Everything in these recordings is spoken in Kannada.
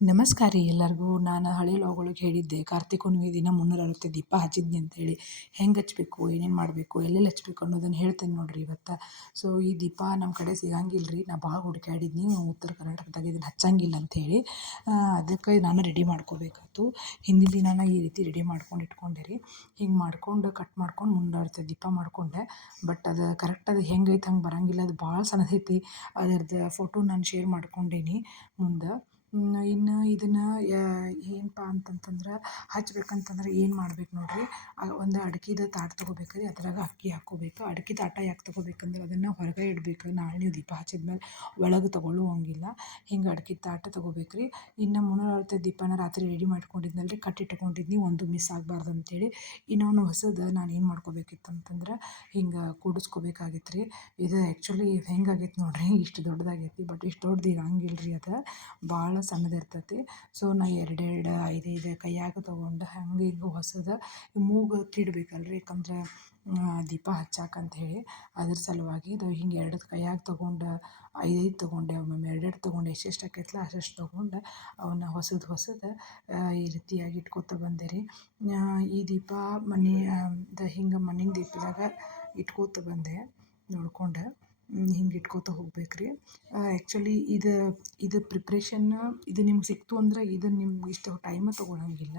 ನಮಸ್ಕಾರ ರೀ ಎಲ್ಲರಿಗೂ. ನಾನು ಹಳೆ ಲಾಗೊಳಗೆ ಹೇಳಿದ್ದೆ, ಕಾರ್ತಿಕ ಹುಣ್ಣಿಮೆ ದಿನ ಮುನ್ನೂರ ಅರವತ್ತು ದೀಪ ಹಚ್ಚಿದ್ನಿ ಅಂತೇಳಿ. ಹೆಂಗೆ ಹಚ್ಚಬೇಕು ಏನೇನು ಮಾಡಬೇಕು, ಎಲ್ಲೆಲ್ಲಿ ಹಚ್ಬೇಕು ಅನ್ನೋದನ್ನು ಹೇಳ್ತೇನೆ ನೋಡಿರಿ ಇವತ್ತು. ಸೊ ಈ ದೀಪ ನಮ್ಮ ಕಡೆ ಸಿಗಂಗಿಲ್ಲ ರೀ ನಾ ಭಾಳ ಹುಡುಕಾಡಿದ್ನಿ ಉತ್ತರ ಕರ್ನಾಟಕದಾಗ ಇದನ್ನು ಹಚ್ಚಂಗಿಲ್ಲ ಅಂಥೇಳಿ ಅದಕ್ಕೆ ನಾನು ರೆಡಿ ಮಾಡ್ಕೋಬೇಕಾಯ್ತು. ಹಿಂದಿನ ನಾನು ಈ ರೀತಿ ರೆಡಿ ಮಾಡ್ಕೊಂಡು ಇಟ್ಕೊಂಡೆ ರೀ. ಹಿಂಗೆ ಮಾಡ್ಕೊಂಡು ಕಟ್ ಮಾಡ್ಕೊಂಡು ಮುನ್ನೂರ ಅರವತ್ತೈದು ದೀಪ ಮಾಡಿಕೊಂಡೆ. ಬಟ್ ಅದು ಕರೆಕ್ಟ್ ಅದು ಹೆಂಗೈತೆ ಹಂಗೆ ಬರಂಗಿಲ್ಲ. ಅದು ಭಾಳ ಸಣ್ಣದೈತಿ ಅದರದ್ದು ಫೋಟೋ ನಾನು ಶೇರ್ ಮಾಡ್ಕೊಂಡೇನಿ ಮುಂದೆ. ಇನ್ನು ಇದನ್ನು ಏನಪ್ಪ ಅಂತಂತಂದ್ರೆ ಹಚ್ಬೇಕಂತಂದ್ರೆ ಏನು ಮಾಡ್ಬೇಕು ನೋಡಿರಿ? ಒಂದು ಅಡ್ಕೆದು ತಾಟು ತೊಗೋಬೇಕು ರೀ ಅದ್ರಾಗ ಅಕ್ಕಿ ಹಾಕ್ಕೋಬೇಕು ಅಡ್ಕೆ ತಾಟ ಯಾಕೆ ತೊಗೋಬೇಕಂದ್ರೆ ಅದನ್ನು ಹೊರಗೆ ಇಡಬೇಕು. ನಾಳೆ ನೀವು ದೀಪ ಹಚ್ಚಿದ್ಮೇಲೆ ಒಳಗೆ ತೊಗೊಳ್ಳುವಂಗಿಲ್ಲ. ಹಿಂಗೆ ಅಡ್ಕೆ ತಾಟ ತೊಗೋಬೇಕು ರೀ ಇನ್ನು ಮುನ್ನೂರ ಅರವತ್ತೈದು ದೀಪನ ರಾತ್ರಿ ರೆಡಿ ಮಾಡ್ಕೊಂಡಿದ್ನಲ್ಲ ರೀ ಕಟ್ಟಿಟ್ಕೊಂಡಿದ್ನಿ ಒಂದು ಮಿಸ್ ಆಗಬಾರ್ದು ಅಂತೇಳಿ ಇನ್ನೊಂದು ಹೊಸದು ನಾನು ಏನು ಮಾಡ್ಕೋಬೇಕಿತ್ತು ಅಂತಂದ್ರೆ ಹಿಂಗೆ ಕೂಡಿಸ್ಕೋಬೇಕಾಗಿತ್ತು ರೀ ಇದು ಆ್ಯಕ್ಚುಲಿ ಹೆಂಗಾಗೈತೆ ನೋಡಿರಿ? ಇಷ್ಟು ದೊಡ್ಡದಾಗೈತಿ ಬಟ್ ಇಷ್ಟು ದೊಡ್ಡದು ಇರಂಗಿಲ್ಲ ರೀ ಅದು. ಭಾಳ ಸಣ್ಣದಿರ್ತೈತಿ ಸೊ ನಾ ಎರಡೆರಡು ಎರಡು ಐದು ಐದು ಕೈಯಾಗ ತೊಗೊಂಡು ಹಂಗೆ ಹಿಂಗೆ ಹೊಸದು ಮೂಗು ತಿಡ್ಬೇಕಲ್ರಿ ಯಾಕಂದ್ರೆ ದೀಪ ಹಚ್ಚಾಕೆ ಹೇಳಿ. ಅದ್ರ ಸಲುವಾಗಿ ಇದು ಹಿಂಗೆ ಎರಡು ಕೈಯಾಗ ತೊಗೊಂಡು ಐದೈದು ಐದು ತೊಗೊಂಡೆ, ಒಮ್ಮೊಮ್ಮೆ ಎರಡೆರಡು ತೊಗೊಂಡು, ಎಷ್ಟೆಷ್ಟು ಆಕೈತಲ್ಲ ಅಷ್ಟೆಷ್ಟು ತೊಗೊಂಡು ಅವನ್ನ ಹೊಸದು ಹೊಸದು ಈ ರೀತಿಯಾಗಿ ಇಟ್ಕೋತ ಬಂದೆ ರೀ. ಈ ದೀಪ ಮನೆ ಹಿಂಗೆ ಮಣ್ಣಿನ ದೀಪದಾಗ ಇಟ್ಕೋತ ಬಂದೆ ನೋಡ್ಕೊಂಡು. ಹಿಂಗೆ ಇಟ್ಕೋತ ಹೋಗ್ಬೇಕು ರೀ ಆ್ಯಕ್ಚುಲಿ ಇದು ಇದು ಪ್ರಿಪ್ರೇಷನ್ನ ಇದು ನಿಮ್ಗೆ ಸಿಕ್ತು ಅಂದ್ರೆ ಇದು ನಿಮ್ಗೆ ಇಷ್ಟು ಟೈಮ ತೊಗೊಳಂಗಿಲ್ಲ.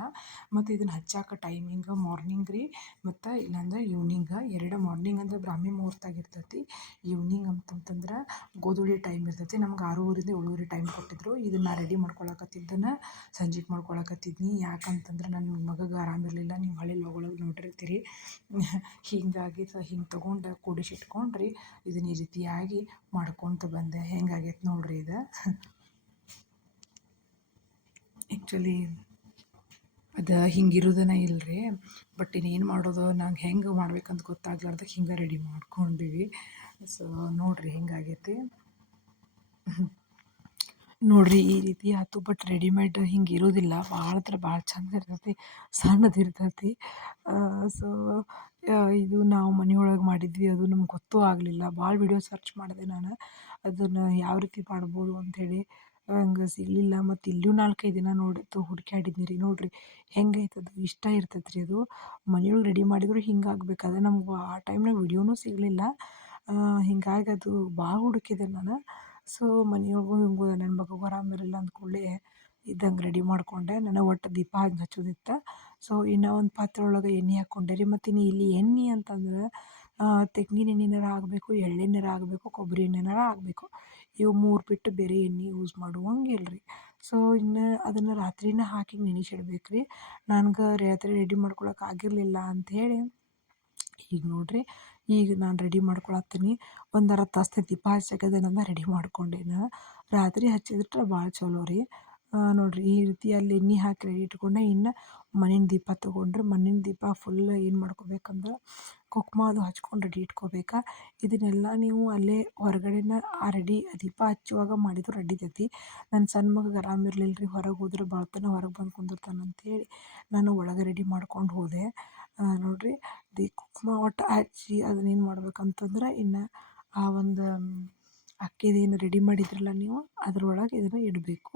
ಮತ್ತು ಇದನ್ನು ಹಚ್ಚಾಕ ಟೈಮಿಂಗ್ ಮಾರ್ನಿಂಗ್ ರೀ, ಮತ್ತು ಇಲ್ಲಾಂದ್ರೆ ಈವ್ನಿಂಗ ಎರಡು ಮಾರ್ನಿಂಗ್ ಅಂದ್ರೆ ಬ್ರಾಹ್ಮಿ ಮುಹೂರ್ತ ಆಗಿರ್ತೈತಿ ಈವ್ನಿಂಗ್ ಅಂತಂತಂದ್ರೆ ಗೋಧೂಳಿ ಟೈಮ್ ಇರ್ತೈತಿ. ನಮ್ಗೆ ಆರೂವರೆಯಿಂದ ಏಳುವರೆ ಟೈಮ್ ಕೊಟ್ಟಿದ್ರು. ಇದನ್ನು ರೆಡಿ ಮಾಡ್ಕೊಳಕತ್ತಿದ್ದನ್ನು ಸಂಜೆಗೆ ಮಾಡ್ಕೊಳಕತ್ತಿದ್ನಿ. ಯಾಕಂತಂದ್ರೆ ನನ್ನ ಮಗಗೆ ಆರಾಮಿರಲಿಲ್ಲ ನೀವು ಹಳೆ ಒಳಗೆ ನೋಡಿರ್ತೀರಿ. ಹೀಗಾಗಿ ಹಿಂಗೆ ತೊಗೊಂಡು ಕೂಡಿಸಿಟ್ಕೊಂಡ್ರಿ ಇದನ್ನ ಈ ರೀತಿಯಾಗಿ ಮಾಡ್ಕೊತ ಬಂದೆ. ಹೆಂಗಾಗೈತೆ ನೋಡ್ರಿ ಇದು. ಆ್ಯಕ್ಚುಲಿ ಅದು ಹಿಂಗಿರೋದನ ಇಲ್ಲ ರೀ ಬಟ್ ಇನ್ನೇನು ಮಾಡೋದು? ನಂಗೆ ಹೆಂಗೆ ಮಾಡ್ಬೇಕಂತ ಗೊತ್ತಾಗ್ಲಾರ್ದ ಹಿಂಗೆ ರೆಡಿ ಮಾಡ್ಕೊಂಡೀವಿ. ಸೊ ನೋಡ್ರಿ ಹೆಂಗಾಗೈತಿ. ನೋಡಿರಿ ಈ ರೀತಿ ಆಯ್ತು ಬಟ್ ರೆಡಿಮೇಡ್ ಹಿಂಗೆ ಇರೋದಿಲ್ಲ. ಭಾಳ ಅಂದ್ರೆ ಭಾಳ ಚಂದ ಇರ್ತೈತಿ, ಸಣ್ಣದು ಇರ್ತೈತಿ. ಸೊ ಇದು ನಾವು ಮನೆಯೊಳಗೆ ಮಾಡಿದ್ವಿ, ಅದು ನಮ್ಗೆ ಗೊತ್ತೂ ಆಗಲಿಲ್ಲ. ಭಾಳ ವಿಡಿಯೋ ಸರ್ಚ್ ಮಾಡಿದೆ ನಾನು. ಅದನ್ನು ಯಾವ ರೀತಿ ಮಾಡ್ಬೋದು ಅಂಥೇಳಿ ಹಂಗೆ ಸಿಗಲಿಲ್ಲ. ಮತ್ತು ಇಲ್ಲೂ ನಾಲ್ಕೈದು ದಿನ ನೋಡಿತ್ತು ಹುಡುಕ್ಯಾಡಿದ್ನಿ ರೀ ನೋಡಿರಿ ಹೆಂಗೈತದು ಇಷ್ಟ ಇರ್ತೈತೆ ರೀ ಅದು. ಮನೆಯೊಳಗೆ ರೆಡಿ ಮಾಡಿದ್ರು ಹಿಂಗೆ ಆಗ್ಬೇಕು ಅದು ನಮ್ಗೆ ಆ ಟೈಮ್ನಾಗ ವಿಡಿಯೋನೂ ಸಿಗಲಿಲ್ಲ. ಹಿಂಗಾಗಿ ಅದು ಭಾಳ ಹುಡುಕಿದೆ ನಾನು. ಸೊ ಮನೆಯೊಳಗೂ ಹಿಂಗೆ ನನ್ನ ಮಗುಗೂ ಆರಾಮಿರಲಿಲ್ಲ ಅಂದ ಕೂಡಲೇ ಇದ್ದಂಗೆ ರೆಡಿ ಮಾಡಿಕೊಂಡೆ. ನನಗೆ ಒಟ್ಟು ದೀಪ ಹಂಗೆ ಹಚ್ಚೋದಿತ್ತು. ಸೊ ಇನ್ನೂ ಒಂದು ಪಾತ್ರೆ ಒಳಗೆ ಎಣ್ಣೆ ಹಾಕ್ಕೊಂಡೆ ರೀ. ಮತ್ತು ಇನ್ನು ಇಲ್ಲಿ ಎಣ್ಣೆ ಅಂತಂದ್ರೆ ತೆಂಗಿನ ಎಣ್ಣೆನಾರ ಆಗಬೇಕು ಎಳ್ಳೆಣ್ಣೆರ ಆಗಬೇಕು ಕೊಬ್ಬರಿ ಎಣ್ಣೆನಾರ ಆಗಬೇಕು ಇವು ಮೂರು ಬಿಟ್ಟು ಬೇರೆ ಎಣ್ಣೆ ಯೂಸ್ ಮಾಡುವಂಗಿಲ್ಲ ರೀ. ಸೊ ಇನ್ನು ಅದನ್ನು ರಾತ್ರಿನೇ ಹಾಕಿ ನೆನೆಸಿಡ್ಬೇಕು ರೀ. ನನ್ಗೆ ರಾತ್ರಿ ರೆಡಿ ಮಾಡ್ಕೊಳಕ್ಕೆ ಆಗಿರಲಿಲ್ಲ ಅಂಥೇಳಿ ಈಗ ನೋಡಿರಿ, ಈಗ ನಾನು ರೆಡಿ ಮಾಡ್ಕೊಳತ್ತೀನಿ. ಒಂದು ಅರ್ಧ ತಾಸ್ನ್ಯಾಗ ದೀಪ ಹಚ್ಚಕ್ಕೆ ರೆಡಿ ಮಾಡ್ಕೊಂಡೇನ. ರಾತ್ರಿ ಹಚ್ಚಿದ್ರೆ ಭಾಳ ಚಲೋ ರೀ. ನೋಡಿರಿ ಈ ರೀತಿ ಅಲ್ಲಿ ಎಣ್ಣೆ ಹಾಕಿ ರೆಡಿ ಇಟ್ಕೊಂಡೆ. ಇನ್ನು ಮಣ್ಣಿನ ದೀಪ ತೊಗೊಂಡ್ರೆ. ಮಣ್ಣಿನ ದೀಪ ಫುಲ್ ಏನು ಮಾಡ್ಕೋಬೇಕಂದ್ರೆ ಕುಕ್ಮ ಅದು ಹಚ್ಕೊಂಡು ರೆಡಿ ಇಟ್ಕೋಬೇಕು. ಇದನ್ನೆಲ್ಲ ನೀವು ಅಲ್ಲೇ ಹೊರಗಡೆನ ಆ ರೆಡಿ ದೀಪ ಹಚ್ಚುವಾಗ ಮಾಡಿದ್ರು ನಡಿತೈತಿ ನನ್ನ ಸಣ್ಣ ಮಗಗೆ ಆರಾಮಿರ್ಲಿಲ್ಲ ರೀ ಹೊರಗೆ ಹೋದ್ರೆ ಭಾಳತನ ಹೊರಗೆ ಬಂದು ಕುಂದಿರ್ತಾನೆ ಅಂಥೇಳಿ ನಾನು ಒಳಗೆ ರೆಡಿ ಮಾಡ್ಕೊಂಡು ಹೋದೆ. ನೋಡಿರಿ ದಿ ಕುಕ್ಮ ಒಟ್ಟು ಹಚ್ಚಿ ಅದನ್ನೇನು ಮಾಡ್ಬೇಕಂತಂದ್ರೆ ಇನ್ನು ಆ ಒಂದು ಅಕ್ಕಿದೇನು ರೆಡಿ ಮಾಡಿದ್ರಲ್ಲ ನೀವು ಅದರೊಳಗೆ ಇದನ್ನು ಇಡಬೇಕು.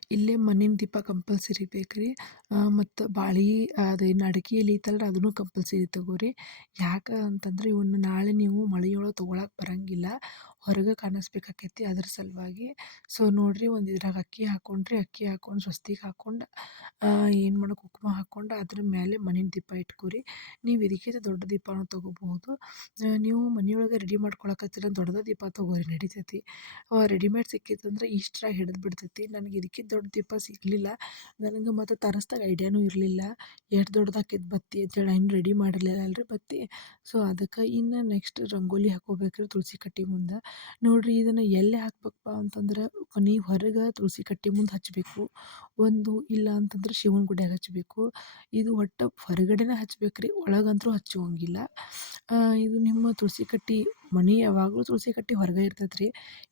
ಇಲ್ಲೇ ಮಣ್ಣಿನ ದೀಪ ಕಂಪಲ್ಸರಿ ಬೇಕು ರೀ ಮತ್ತು ಬಾಳೆ ಅದೇನು ಅಡಿಕೆ ಎಲೆ ಐತಲ್ಲ ಅದನ್ನು ಕಂಪಲ್ಸರಿ ತಗೋರಿ. ಯಾಕೆ ಅಂತಂದ್ರೆ ಇವನ್ನ ನಾಳೆ ನೀವು ಮಳೆಯೊಳಗೆ ತೊಗೊಳಕ್ಕೆ ಬರೋಂಗಿಲ್ಲ. ಹೊರಗೆ ಕಾಣಿಸ್ಬೇಕಾಕೈತಿ ಅದ್ರ ಸಲುವಾಗಿ. ಸೊ ನೋಡಿರಿ ಒಂದು ಇದ್ರಾಗ ಅಕ್ಕಿ ಹಾಕೊಂಡ್ರಿ, ಅಕ್ಕಿ ಹಾಕೊಂಡು ಸ್ವಸ್ತಿಗೆ ಹಾಕೊಂಡು ಏನು ಮಾಡೋ ಕುಂಕುಮ ಹಾಕ್ಕೊಂಡು ಅದ್ರ ಮೇಲೆ ಮಣ್ಣಿನ ದೀಪ ಇಟ್ಕೊರಿ. ನೀವು ಇದಕ್ಕಿಂತ ದೊಡ್ಡ ದೀಪನೂ ತೊಗೋಬಹುದು. ನೀವು ಮನೆಯೊಳಗೆ ರೆಡಿ ಮಾಡ್ಕೊಳಕತ್ತಿರ ದೊಡ್ಡದ ದೀಪ ತೊಗೋರಿ ನಡಿತೈತಿ. ರೆಡಿಮೇಡ್ ಸಿಕ್ಕಿತ್ತಂದ್ರೆ ಇಷ್ಟ್ರಾಗ ಹಿಡಿದು ಬಿಡ್ತೈತಿ. ನನಗೆ ಇದಕ್ಕಿಂತ ದೊಡ್ಡ ದೀಪ ಸಿಗಲಿಲ್ಲ. ನನಗೆ ಮತ್ತು ತರಿಸ್ದಾಗ ಐಡಿಯಾನೂ ಇರಲಿಲ್ಲ. ಎಷ್ಟು ದೊಡ್ಡದಾಕೈತಿ ಬತ್ತಿ ಅಂತೇಳಿ ಏನು ರೆಡಿ ಮಾಡಿರಲಿಲ್ಲ ಅಲ್ರಿ ಬತ್ತಿ. ಸೊ ಅದಕ್ಕೆ ಇನ್ನು ನೆಕ್ಸ್ಟ್ ರಂಗೋಲಿ ಹಾಕೋಬೇಕ್ರಿ ತುಳಸಿ ಕಟ್ಟೆ ಮುಂದೆ. ನೋಡಿರಿ ಇದನ್ನು ಎಲ್ಲಿ ಹಾಕ್ಬೇಕಪ್ಪ ಅಂತಂದ್ರೆ ನೀವು ಹೊರಗೆ ತುಳಸಿ ಕಟ್ಟೆ ಮುಂದೆ ಹಚ್ಚಬೇಕು ಒಂದು ಇಲ್ಲ ಅಂತಂದ್ರೆ ಶಿವನ ಗುಡಿಯಾಗ ಹಚ್ಚಬೇಕು ಇದು ಒಟ್ಟು ಹೊರಗಡೆನೇ ಹಚ್ಬೇಕು ರೀ ಒಳಗಂತೂ ಹಚ್ಚುವಂಗಿಲ್ಲ. ಇದು ನಿಮ್ಮ ತುಳಸಿ ಕಟ್ಟೆ ಮನೆ ಯಾವಾಗಲೂ ತುಳಸಿ ಕಟ್ಟೆ ಹೊರಗೆ ಇರ್ತೈತೆ ರೀ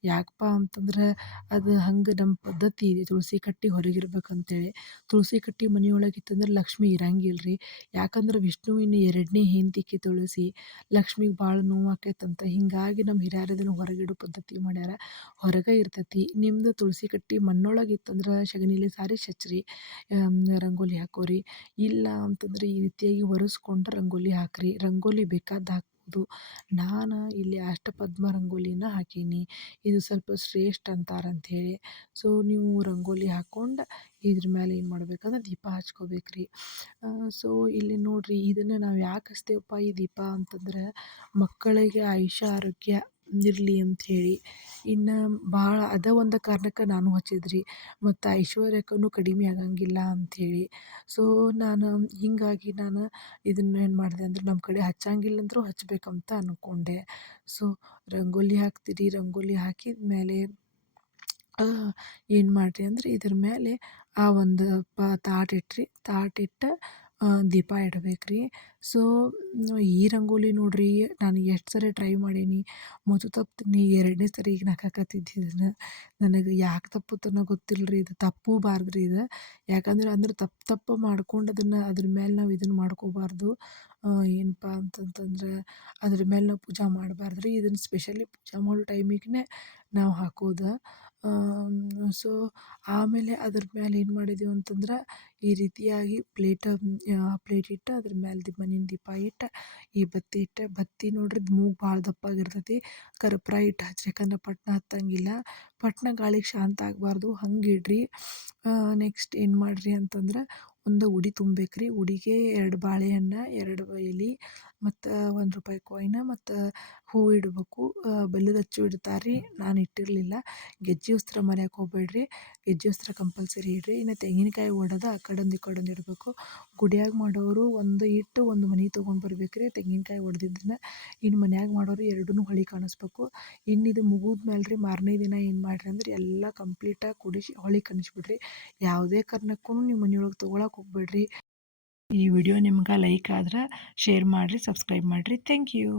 ಯಾಕಪ್ಪ ಅಂತಂದ್ರೆ ಅದು ಹಂಗೆ ನಮ್ಮ ಪದ್ಧತಿ ಇದೆ ತುಳಸಿ ಕಟ್ಟೆ ಅಂತೇಳಿ ತುಳಸಿ ಕಟ್ಟೆ ಮನೆಯೊಳಗೆ ಇತ್ತಂದ್ರೆ ಲಕ್ಷ್ಮಿ ಇರಂಗಿಲ್ಲ ರೀ ಯಾಕಂದ್ರೆ ವಿಷ್ಣುವಿನ ಎರಡನೇ ಹೆಂಡತಿ ತುಳಸಿ, ಲಕ್ಷ್ಮಿಗೆ ಭಾಳ ನೋವು ಆಕೈತಂತ ಹೀಗಾಗಿ ನಮ್ಮ ಹಿರಿಯರು ಅದನ್ನು ಹೊರಗಿಡೋ ಪದ್ಧತಿ ಮಾಡ್ಯಾರ. ಹೊರಗೆ ಇರ್ತೈತಿ. ನಿಮ್ಮದು ತುಳಸಿ ಕಟ್ಟಿ ಮಣ್ಣೊಳಗೆ ಇತ್ತಂದ್ರೆ ಸಗಣಿಲಿ ಸಾರಿ ಹಚ್ರಿ ರಂಗೋಲಿ ಹಾಕೋರಿ. ಇಲ್ಲ ಅಂತಂದ್ರೆ ಈ ರೀತಿಯಾಗಿ ಒರೆಸ್ಕೊಂಡು ರಂಗೋಲಿ ಹಾಕ್ರಿ. ರಂಗೋಲಿ ಬೇಕಾದ್ದು ಹಾಕ್ಬೋದು. ನಾನು ಇಲ್ಲಿ ಅಷ್ಟಪದ್ಮ ರಂಗೋಲಿನ ಹಾಕೀನಿ. ಇದು ಸ್ವಲ್ಪ ಶ್ರೇಷ್ಠ ಅಂತಾರಂಥೇಳಿ ಸೊ ನೀವು ರಂಗೋಲಿ ಹಾಕ್ಕೊಂಡು ಇದ್ರ ಮೇಲೆ ಏನು ಮಾಡ್ಬೇಕಂದ್ರೆ ದೀಪ ಹಚ್ಕೋಬೇಕು ರೀ ಸೊ ಇಲ್ಲಿ ನೋಡಿರಿ ಇದನ್ನು ನಾವು ಯಾಕೆ ಹಚ್ತೇವಪ್ಪ ಈ ದೀಪ ಅಂತಂದ್ರೆ ಮಕ್ಕಳಿಗೆ ಆಯುಷ್ಯ, ಆರೋಗ್ಯ ಇರಲಿ ಹೇಳಿ ಇನ್ನು ಭಾಳ ಅದ ಒಂದು ಕಾರಣಕ್ಕೆ ನಾನು ಹಚ್ಚಿದ್ರಿ. ಮತ್ತು ಐಶ್ವರ್ಯಕ್ಕೂ ಕಡಿಮೆ ಆಗಂಗಿಲ್ಲ ಅಂಥೇಳಿ. ಸೊ ನಾನು ಹೀಗಾಗಿ ನಾನು ಇದನ್ನು ಏನು ಮಾಡಿದೆ ಅಂದ್ರೆ ನಮ್ಮ ಕಡೆ ಹಚ್ಚಂಗಿಲ್ಲ ಅಂದರೂ ಹಚ್ಚಬೇಕಂತ ಅಂದ್ಕೊಂಡೆ ಸೊ ರಂಗೋಲಿ ಹಾಕ್ತೀರಿ, ರಂಗೋಲಿ ಹಾಕಿದ ಮೇಲೆ ಏನು ಮಾಡಿರಿ ಅಂದ್ರೆ ಇದ್ರ ಮೇಲೆ ಆ ಒಂದು ಪ, ತಾಟು ತಾಟ್ ತಾಟಿಟ್ಟು ದೀಪ ಇಡಬೇಕ್ರಿ. ಸೊ ಈ ರಂಗೋಲಿ ನೋಡಿರಿ, ನಾನು ಎಷ್ಟು ಸರಿ ಟ್ರೈ ಮಾಡೀನಿ. ಮೊದಲು ತಪ್ತೀನಿ ಎರಡನೇ ಸರಿ ಈಗ ನಾಕಾಕತ್ತಿದ್ದೆ ಇದನ್ನು. ನನಗೆ ಯಾಕೆ ತಪ್ಪುತ್ತನೋ ಗೊತ್ತಿಲ್ಲ ರೀ ಇದು ತಪ್ಪೂಬಾರ್ದು ರೀ ಇದು. ಯಾಕಂದ್ರೆ ಅಂದ್ರೆ ತಪ್ಪು ತಪ್ಪು ಮಾಡ್ಕೊಂಡು ಅದನ್ನು ಅದ್ರ ಮೇಲೆ ನಾವು ಇದನ್ನು ಮಾಡ್ಕೋಬಾರ್ದು. ಏನಪ್ಪ ಅಂತಂತಂದ್ರೆ ಅದ್ರ ಮೇಲೆ ನಾವು ಪೂಜೆ ಮಾಡಬಾರ್ದು ರೀ ಇದನ್ನು ಸ್ಪೆಷಲಿ ಪೂಜೆ ಮಾಡೋ ಟೈಮಿಗೆ ನಾವು ಹಾಕೋದು. ಸೊ ಆಮೇಲೆ ಅದ್ರ ಮೇಲೆ ಏನು ಮಾಡಿದೆವು ಅಂತಂದ್ರೆ ಈ ರೀತಿಯಾಗಿ ಪ್ಲೇಟ ಪ್ಲೇಟ್ ಇಟ್ಟು, ಅದ್ರ ಮೇಲೆ ದಿ ಮಣ್ಣಿನ ದೀಪ ಇಟ್ಟು, ಈ ಬತ್ತಿ ಇಟ್ಟು, ಬತ್ತಿ ನೋಡ್ರಿ ಮೂಗು ಭಾಳ ದಪ್ಪಾಗಿರ್ತೈತಿ ಕರ್ಪೂರ ಇಟ್ಟು ಹಚ್ರಿ, ಯಾಕಂದ್ರೆ ಪಟ್ನ ಹತ್ತಂಗಿಲ್ಲ. ಪಟ್ನ ಗಾಳಿಗೆ ಶಾಂತ ಆಗಬಾರ್ದು, ಹಂಗೆ ಇಡ್ರಿ. ನೆಕ್ಸ್ಟ್ ಏನು ಮಾಡಿರಿ ಅಂತಂದ್ರೆ, ಒಂದು ಉಡಿ ತುಂಬೇಕು ರೀ ಉಡಿಗೆ ಎರಡು ಬಾಳೆಹಣ್ಣು, ಎರಡು ಎಲೆ ಮತ್ತು ಒಂದು ರೂಪಾಯಿ ಕಾಯಿನ ಮತ್ತು ಹೂ ಇಡಬೇಕು. ಬೆಲ್ಲದ ಅಚ್ಚು ಇಡ್ತಾರೆ ರೀ ನಾನು ಇಟ್ಟಿರಲಿಲ್ಲ. ಗೆಜ್ಜೆ ವಸ್ತ್ರ ಮರ್ಯಕ್ಕೆ ಹೋಗ್ಬೇಡ್ರಿ. ಗೆಜ್ಜೆ ವಸ್ತ್ರ ಕಂಪಲ್ಸರಿ ಇಡ್ರಿ. ಇನ್ನು ತೆಂಗಿನಕಾಯಿ ಒಡೆದು ಆ ಕಡೊಂದು ಈ ಕಡೊಂದು ಇಡಬೇಕು. ಗುಡಿಯಾಗ ಮಾಡೋರು ಒಂದು ಇಟ್ಟು ಒಂದು ಮನೆ ತೊಗೊಂಡು ಬರ್ಬೇಕು ರೀ ತೆಂಗಿನಕಾಯಿ ಒಡೆದಿದ್ದನ್ನ ಇನ್ನು ಮನ್ಯಾಗ ಮಾಡೋರು ಎರಡೂ ಹೊಳಿ ಕಾಣಿಸ್ಬೇಕು. ಇನ್ನು ಇದು ಮುಗಿದ ಮೇಲೆ ರೀ ಮಾರನೇ ದಿನ ಏನು ಮಾಡ್ರಿ ಅಂದ್ರೆ ಎಲ್ಲ ಕಂಪ್ಲೀಟಾಗಿ ಕುಡಿಸಿ ಹೊಳಿ ಕಾಣಿಸ್ಬಿಡ್ರಿ. ಯಾವುದೇ ಕಾರಣಕ್ಕೂ ನೀವು ಮನೆಯೊಳಗೆ ತೊಗೊಳಕ್ಕೆ ಹೋಗ್ಬೇಡ್ರಿ. ಈ ವಿಡಿಯೋ ನಿಮ್ಗೆ ಲೈಕ್ ಆದ್ರೆ ಶೇರ್ ಮಾಡಿರಿ ಸಬ್ಸ್ಕ್ರೈಬ್ ಮಾಡಿರಿ. Thank you